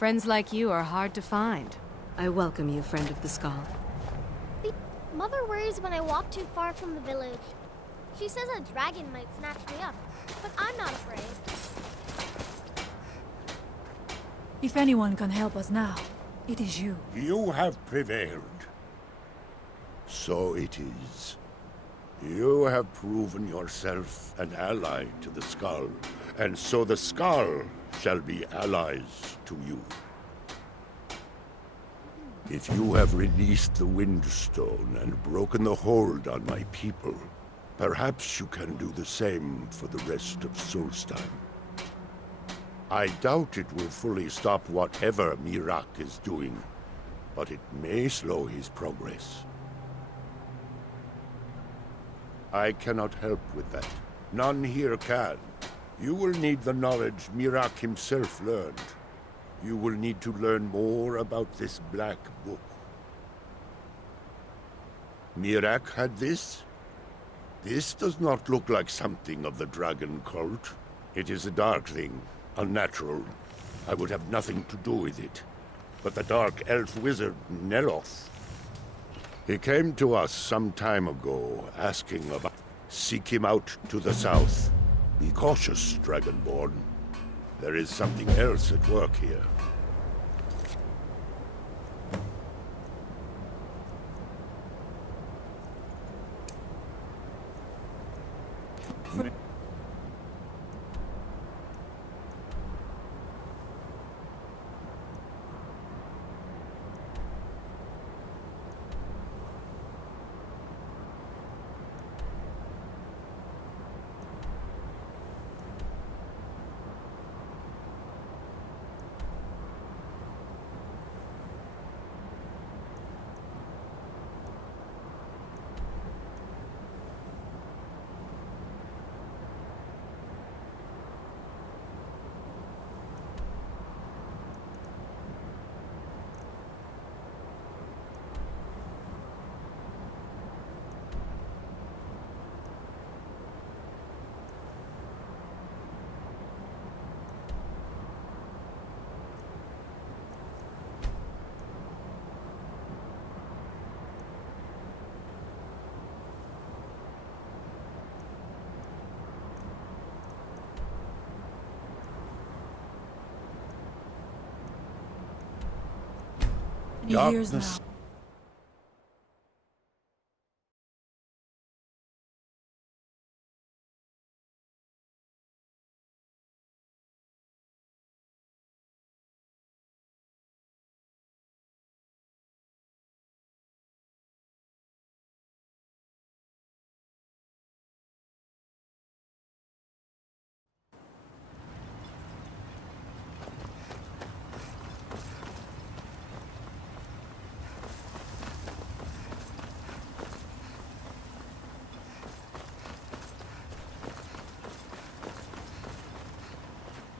Friends like you are hard to find. I welcome you, friend of the skull. Mother worries when I walk too far from the village. She says a dragon might snatch me up, but I'm not afraid. If anyone can help us now, it is you. You have prevailed. So it is. You have proven yourself an ally to the Skull, and so the Skull shall be allies to you. If you have released the Windstone and broken the hold on my people, perhaps you can do the same for the rest of Solstheim. I doubt it will fully stop whatever Miraak is doing, but it may slow his progress. I cannot help with that. None here can. You will need the knowledge Miraak himself learned. You will need to learn more about this Black Book. Miraak had this? This does not look like something of the dragon cult. It is a dark thing, unnatural. I would have nothing to do with it. But the dark elf wizard, Neloth, he came to us some time ago, asking about... Seek him out to the south. Be cautious, Dragonborn. There is something else at work here. Years now.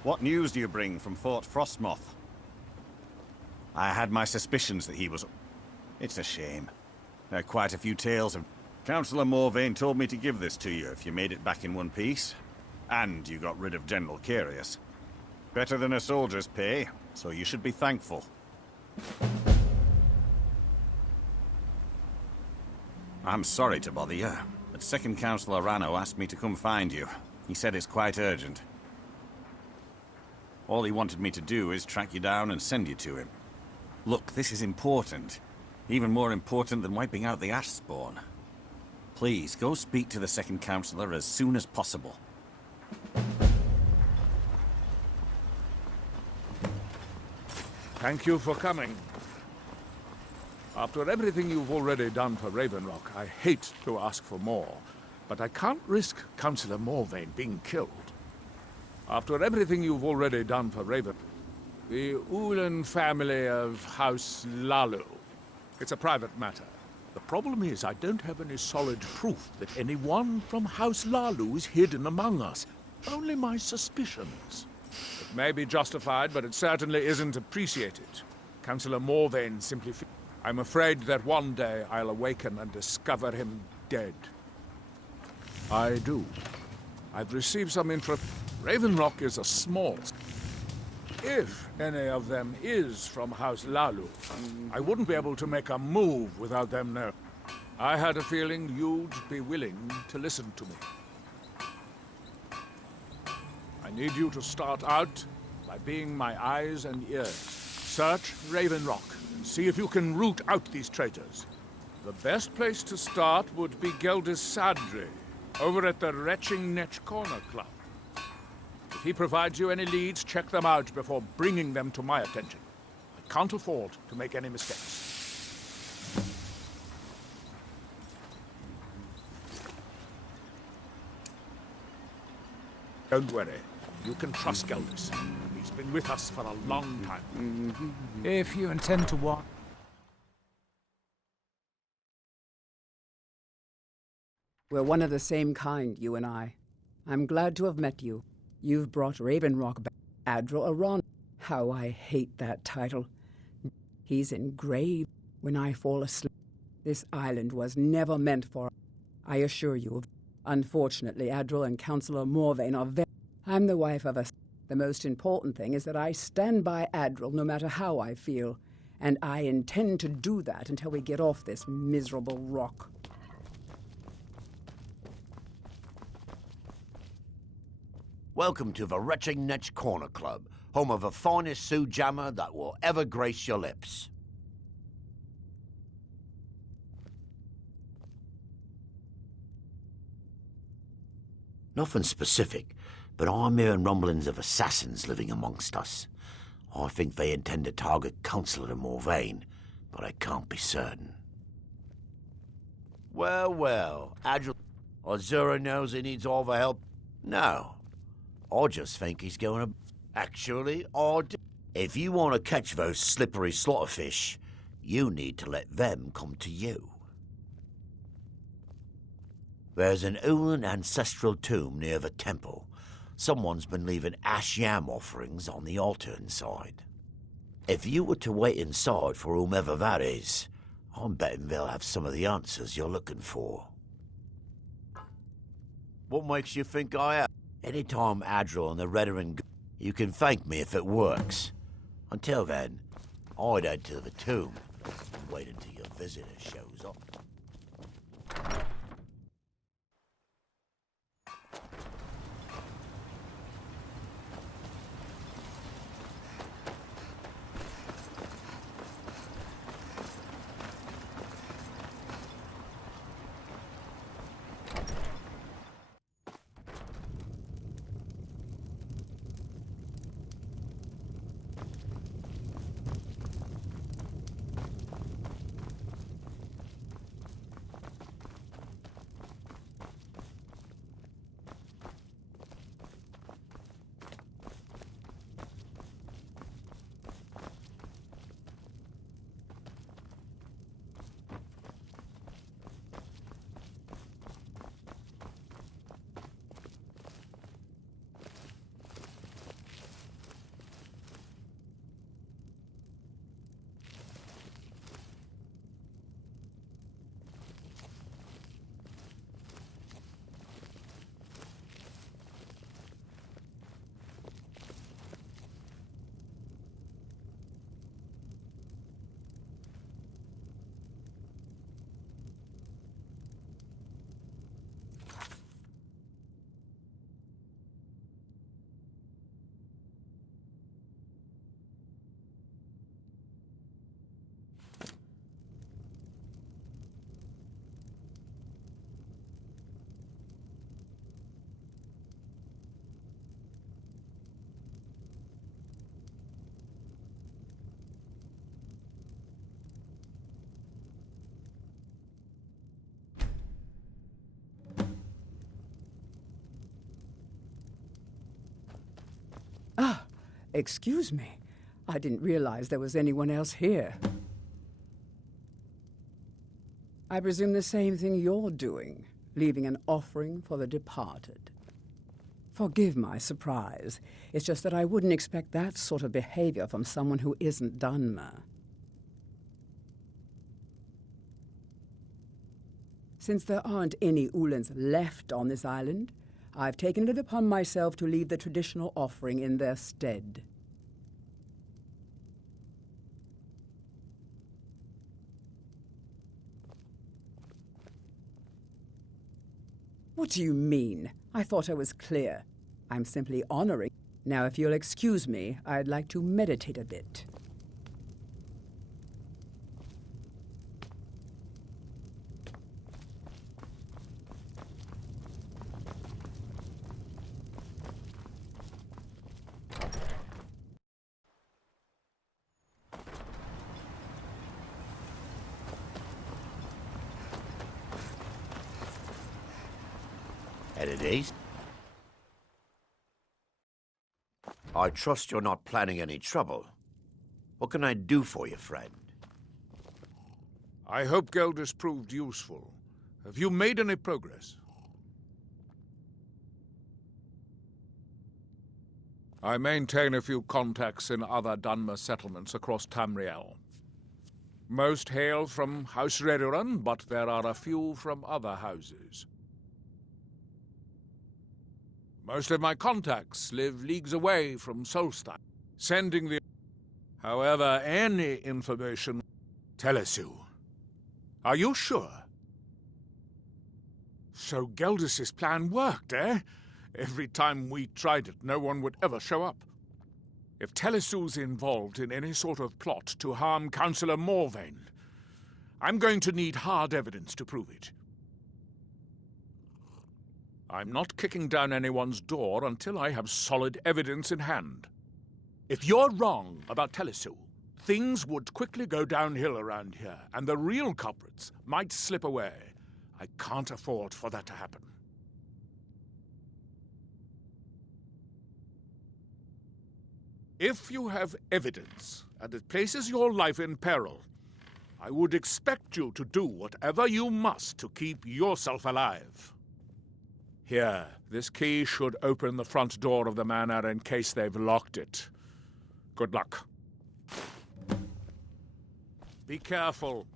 What news do you bring from Fort Frostmoth? I had my suspicions that he was... It's a shame. There are quite a few tales of... Councillor Morvain told me to give this to you if you made it back in one piece. And you got rid of General Curious. Better than a soldier's pay, so you should be thankful. I'm sorry to bother you, but Second Councillor Rano asked me to come find you. He said it's quite urgent. All he wanted me to do is track you down and send you to him. Look, this is important. Even more important than wiping out the Ash Spawn. Please, go speak to the Second Councillor as soon as possible. Thank you for coming. After everything you've already done for Ravenrock, I hate to ask for more, but I can't risk Councillor Morvain being killed. After everything you've already done for Raven, the Ulan family of House Lalu. It's a private matter. The problem is I don't have any solid proof that anyone from House Lalu is hidden among us. Only my suspicions. It may be justified, but it certainly isn't appreciated. Councillor Morvain simply... I'm afraid that one day I'll awaken and discover him dead. I do. I've received some info... Ravenrock is a small... If any of them is from House Lalu, I wouldn't be able to make a move without them knowing. I had a feeling you'd be willing to listen to me. I need you to start out by being my eyes and ears. Search Raven Rock and see if you can root out these traitors. The best place to start would be Geldis Sadri, over at the Retching Netch Corner Club. If he provides you any leads, check them out before bringing them to my attention. I can't afford to make any mistakes. Don't worry. You can trust Geldis. He's been with us for a long time. If you intend to walk... We're one of the same kind, you and I. I'm glad to have met you. You've brought Raven Rock back. Adral Aron. How I hate that title. He's engraved when I fall asleep. This island was never meant for... I assure you. Unfortunately, Adral and Councillor Morvain are very... I'm the wife of a... The most important thing is that I stand by Adral no matter how I feel. And I intend to do that until we get off this miserable rock. Welcome to the Retching Netch Corner Club, home of the finest Sioux jammer that will ever grace your lips. Nothing specific, but I'm hearing rumblings of assassins living amongst us. I think they intend to target Councillor Morvain, but I can't be certain. Well, Adral... Azura knows he needs all the help. No. I just think he's going to... Actually, I do. If you want to catch those slippery slaughterfish, you need to let them come to you. There's an Ulan ancestral tomb near the temple. Someone's been leaving ash yam offerings on the altar inside. If you were to wait inside for whomever that is, I'm betting they'll have some of the answers you're looking for. What makes you think I am? Anytime Adral and the Redarin go, you can thank me if it works. Until then, I'd head to the tomb and wait until your visitor shows up. Excuse me. I didn't realize there was anyone else here. I presume the same thing you're doing, leaving an offering for the departed. Forgive my surprise. It's just that I wouldn't expect that sort of behavior from someone who isn't Dunmer. Since there aren't any Ulans left on this island, I've taken it upon myself to leave the traditional offering in their stead. What do you mean? I thought I was clear. I'm simply honoring. Now, if you'll excuse me, I'd like to meditate a bit. Headed east? I trust you're not planning any trouble. What can I do for you, friend? I hope Geldis proved useful. Have you made any progress? I maintain a few contacts in other Dunmer settlements across Tamriel. Most hail from House Redoran, but there are a few from other houses. Most of my contacts live leagues away from Solstein, sending the... However, any information... Telesu. Are you sure? So Geldis' plan worked, eh? Every time we tried it, no one would ever show up. If Telesu's involved in any sort of plot to harm Councillor Morvain, I'm going to need hard evidence to prove it. I'm not kicking down anyone's door until I have solid evidence in hand. If you're wrong about Telesu, things would quickly go downhill around here, and the real culprits might slip away. I can't afford for that to happen. If you have evidence, and it places your life in peril, I would expect you to do whatever you must to keep yourself alive. Here, this key should open the front door of the manor in case they've locked it. Good luck. Be careful.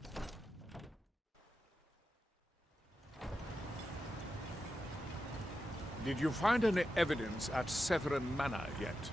Did you find any evidence at Severin Manor yet?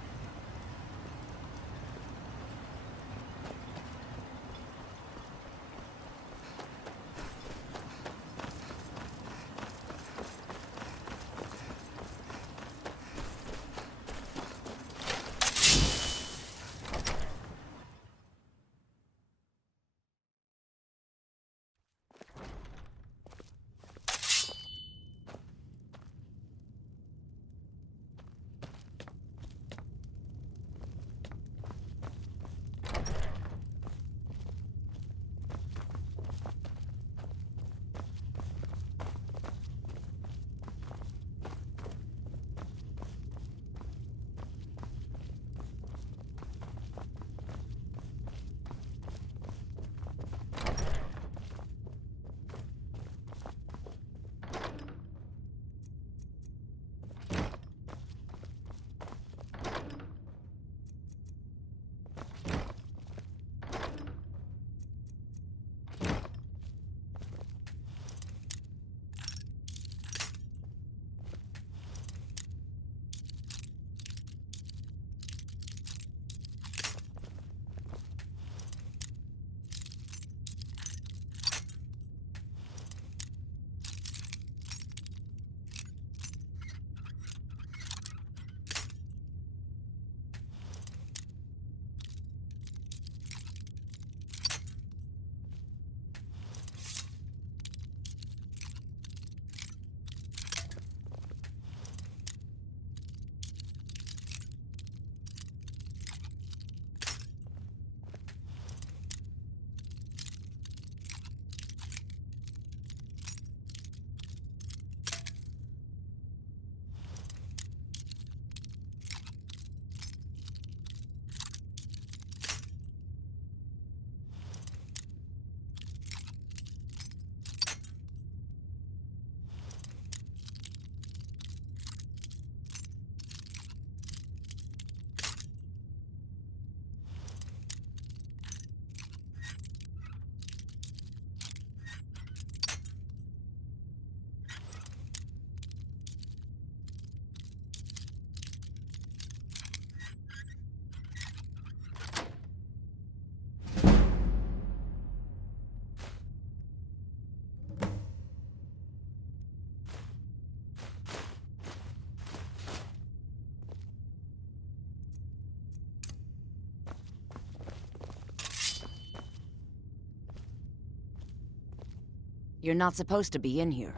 You're not supposed to be in here.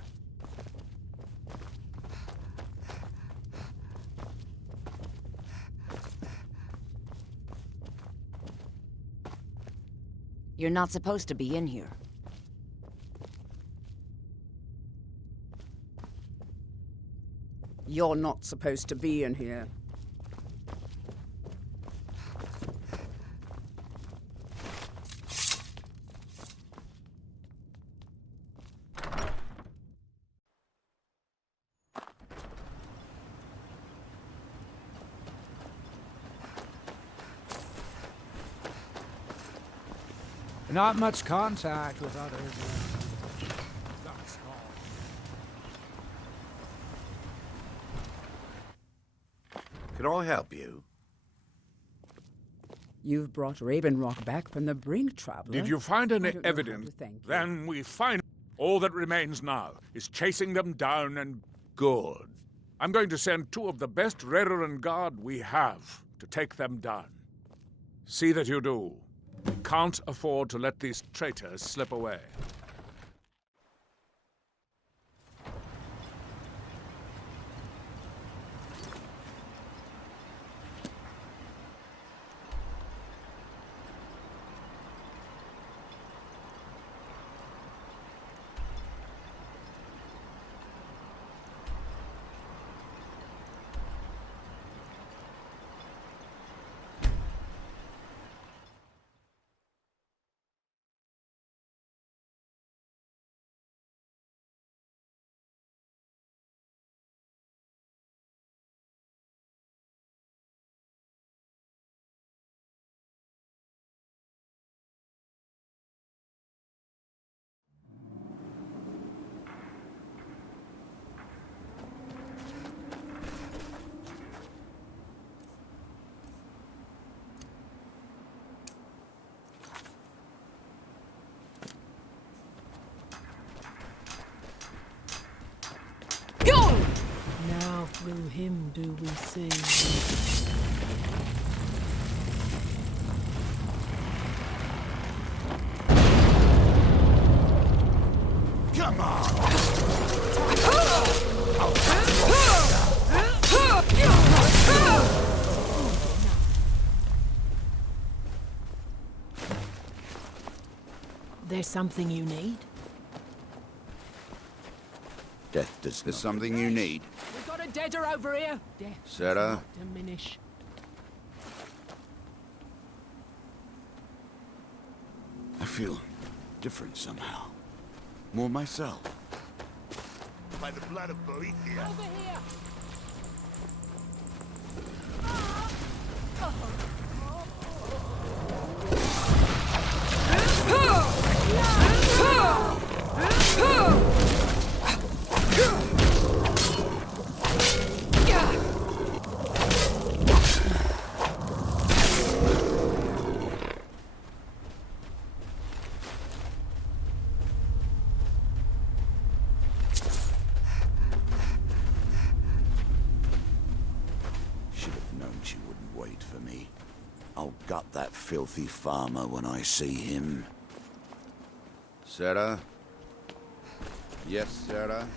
You're not supposed to be in here. You're not supposed to be in here. Not much contact with others. Can I help you? You've brought Raven Rock back from the brink, traveler. Did you find I any don't know how evidence? to thank you. Then we find... All that remains now is chasing them down and good. I'm going to send 2 of the best Redoran Guard we have to take them down. See that you do. We can't afford to let these traitors slip away. Now through him do we see. Come on! There's something you need? Death does There's something you need. We've got a deader over here. Death Sarah? does not diminish. I feel different somehow. More myself. By the blood of Boethia. Over here! I'll gut that filthy farmer when I see him. Sarah? Yes, Sarah?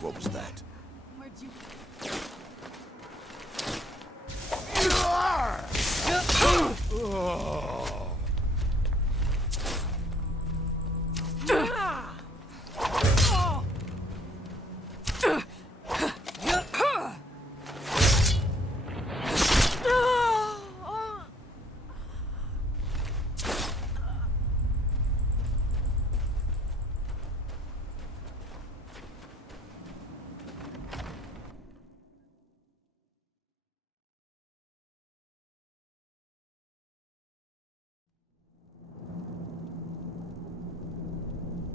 What was that? Where'd you...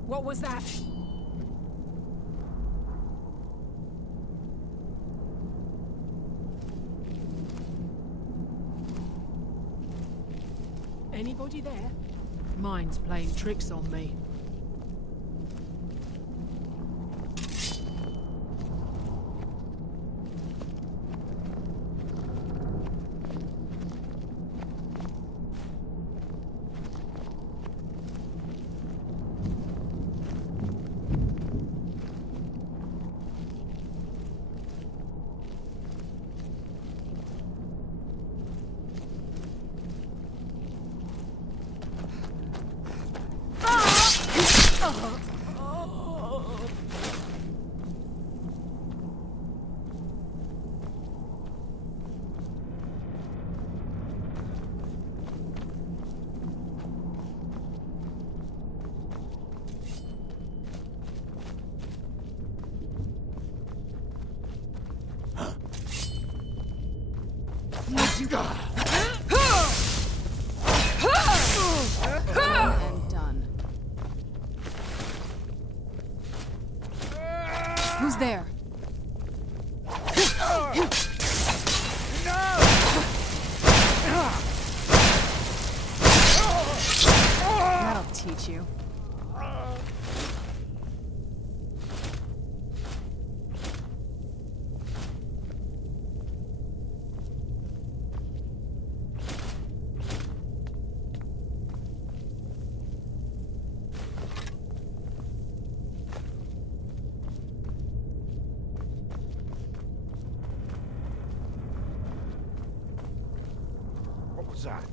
What was that? Anybody there? Mine's playing tricks on me. And done. Who's there? That'll teach you. What was that?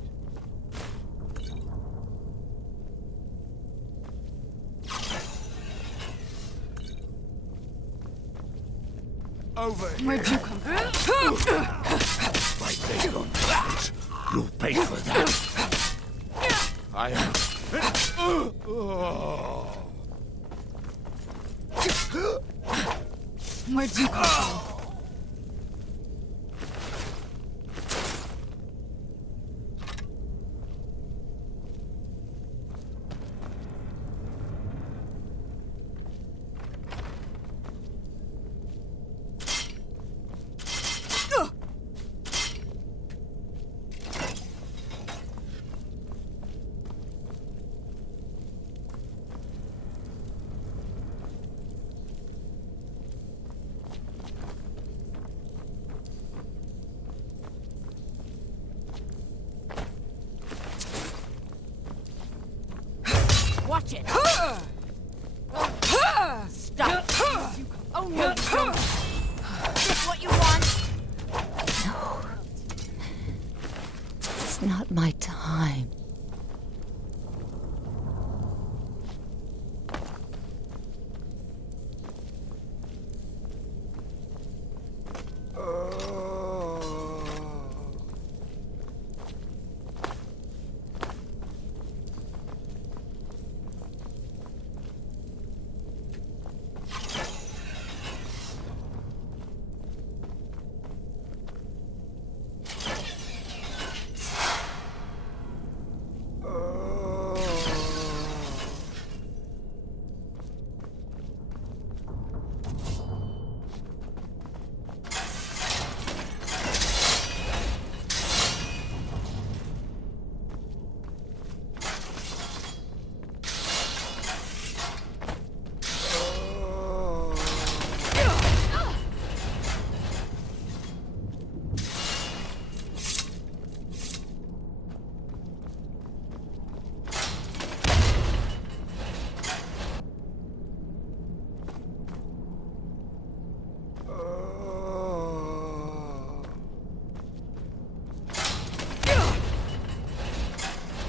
Over here. Where'd you come from? My bacon. You'll pay for that. I am. Where'd you come from? Watch it! Stop! Oh no, you don't! Just what you want! No. It's not my time.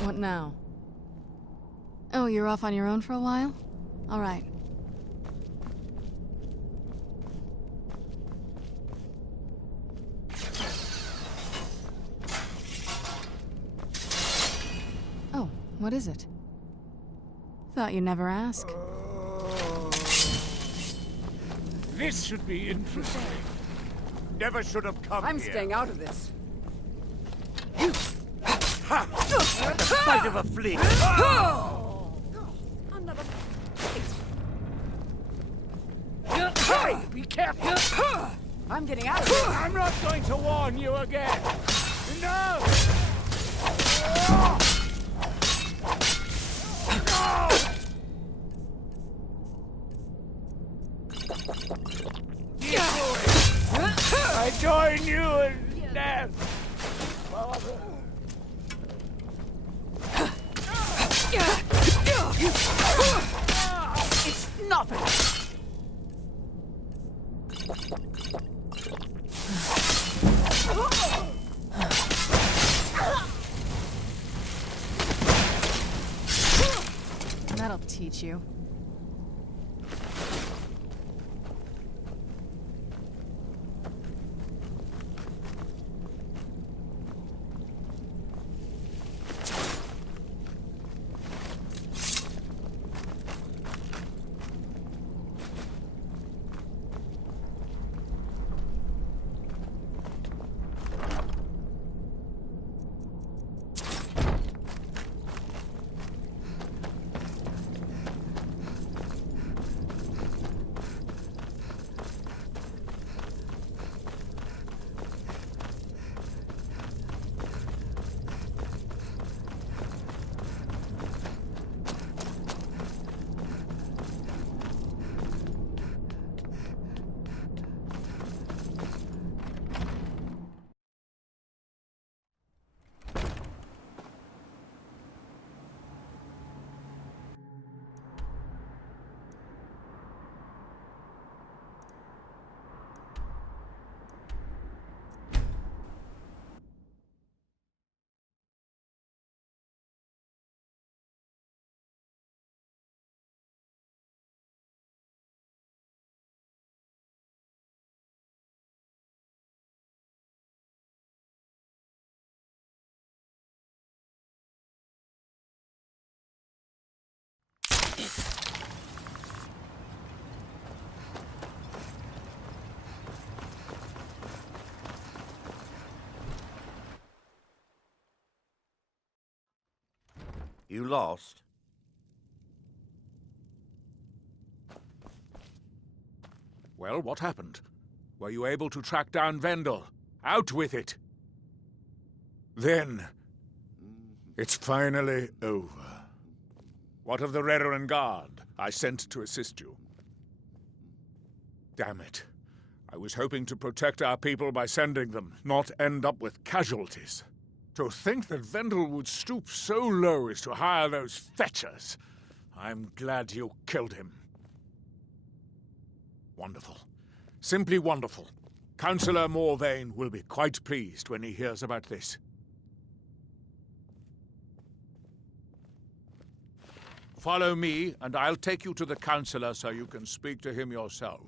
What now? Oh, you're off on your own for a while? All right. Oh, what is it? Thought you'd never ask. This should be interesting. Never should have come I'm here. staying out of this. The bite of a flea. Another. Hey, be careful! I'm getting out of here. I'm not going to warn you again. No! I join you in death. It's nothing. That'll teach you. You lost? Well, what happened? Were you able to track down Vendel? Out with it! Then, it's finally over. What of the Reverend Guard I sent to assist you? Damn it. I was hoping to protect our people by sending them, not end up with casualties. To think that Vendel would stoop so low as to hire those fetchers. I'm glad you killed him. Wonderful. Simply wonderful. Councillor Morvain will be quite pleased when he hears about this. Follow me, and I'll take you to the Councillor so you can speak to him yourself.